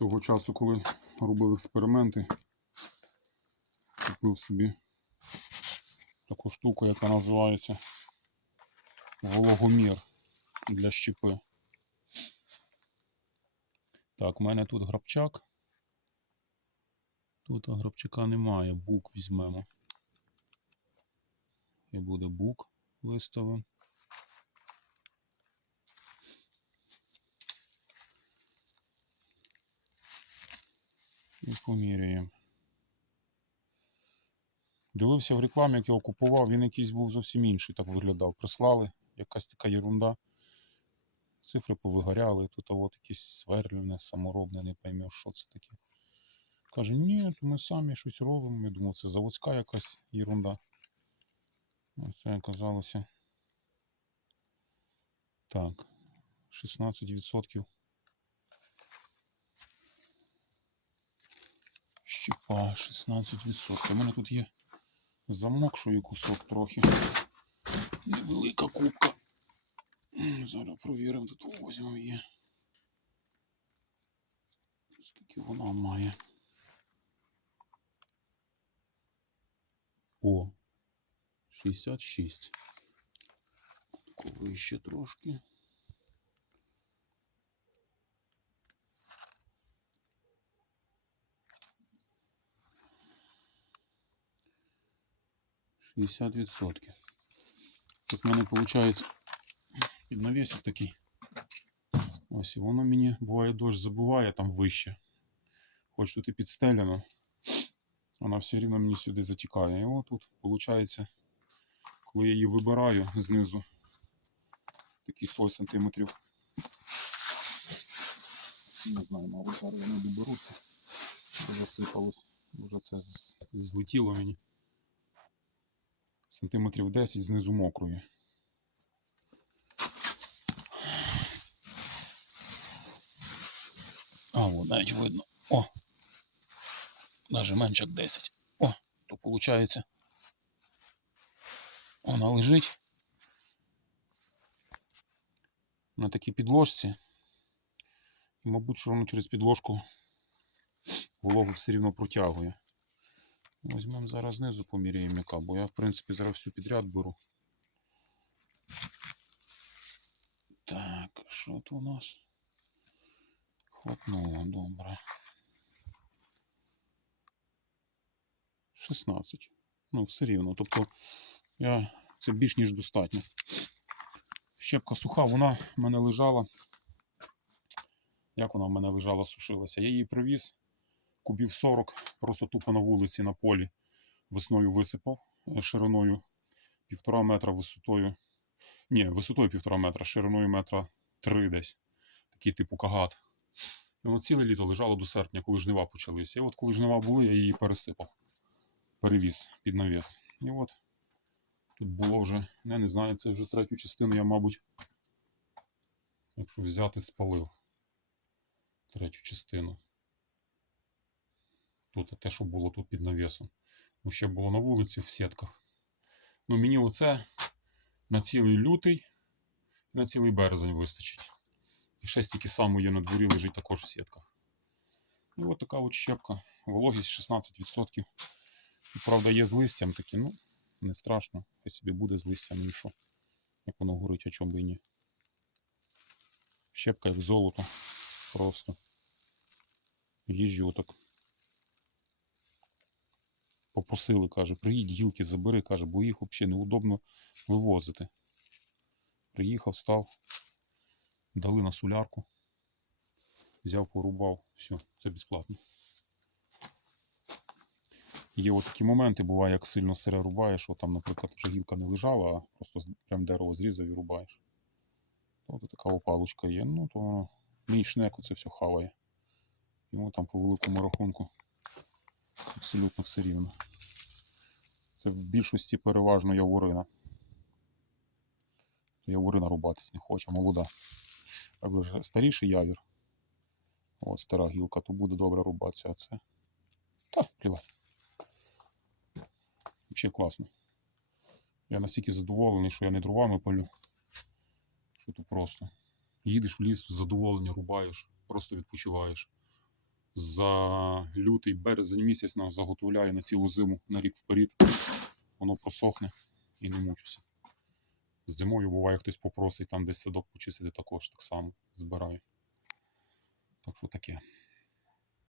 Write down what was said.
того часу, коли робив експерименти, купив собі таку штуку, яка називається вологомір для щепи. Так, у мене тут грабчак. Тут грабчака немає, бук візьмемо. І буде бук виставимо. І поміряємо. Дивився в рекламі, як його купував, він якийсь був зовсім інший, так виглядав. Прислали, якась така ерунда. Цифри повигоряли, тут от якесь сверлене, саморобне, не поймеш, що це таке. Каже, ні, ми самі щось робимо. Я думав, це заводська якась ерунда. А це оказалося. Так, 16%. Щепа 16%. У мене тут є замокшою кусок трохи. Невелика кубка. Зараз провіримо, тут возьмемо її. Скільки вона має. О, 66. Коли ще трошки. Шістдесят відсотків. Тут в мене виходить під навісик такий. Ось і воно мені буває дощ забуває там вище. Хоч тут і підстеляно. Вона все рівно мені сюди затікає. І от тут виходить, коли я її вибираю знизу, такий слой сантиметрів. Не знаю, мабуть, зараз я не доберуся. Засипалось. Вже це злетіло мені. Сантиметрів 10 знизу мокрої. А, от навіть видно. О! Даже менше як 10. О, то виходить. Вона лежить на такій підложці. І, мабуть, що воно через підложку вологу все рівно протягує. Візьмемо зараз знизу поміряємо яка, бо я, в принципі, зараз всю підряд беру. Так, що тут у нас? Хватнуло, добре. 16. Ну, все рівно. Тобто я... це більш ніж достатньо. Щепка суха, вона в мене лежала. Як вона в мене лежала, сушилася? Я її привіз, кубів 40, просто тупо на вулиці на полі весною висипав е, шириною півтора метра висотою. Ні, висотою півтора метра, шириною метра три десь. Такий типу кагат. І воно ціле літо лежало до серпня, коли жнива почалися. І от коли жнива були, я її пересипав. Перевіз під навіс. І от тут було вже, я не знаю, це вже третю частину я, мабуть, якщо взяти, спалив. Третю частину. Тут те, що було тут під навісом. Бо ще було на вулиці в сітках. Ну мені оце на цілий лютий і на цілий березень вистачить. І ще стільки само є на дворі, лежить також в сітках. І от така от щепка. Вологість 16%. І, правда, є з листям такі, ну, не страшно. Хай собі буде з листям, ну і що. Як воно горить, а чому би і ні. Щепка як золото. Просто. Їжджу так. Попросили, каже, приїдь гілки забери, каже, бо їх взагалі неудобно вивозити. Приїхав, став, дали на солярку. Взяв, порубав, все, це безплатно. Є от такі моменти, буває, як сильно сире рубаєш, от там, наприклад, вже гілка не лежала, а просто прям дерево зрізав і рубаєш. От така опалочка є. Ну, то мій шнек це все хаває. Йому там по великому рахунку абсолютно все рівно. Це в більшості переважно яворина. Яворина рубатись не хоче, молода. Вже старіший явір. От стара гілка, то буде добре рубатися, а це. Та, плівай. Взагалі класно. Я настільки задоволений, що я не дровами палю. Що то просто. Їдеш в ліс, задоволення рубаєш, просто відпочиваєш. За лютий березень місяць нас заготовляє на цілу зиму на рік вперед. Воно просохне і не мучуся. Зимою буває, хтось попросить там десь садок почистити також так само збираю. Так що таке.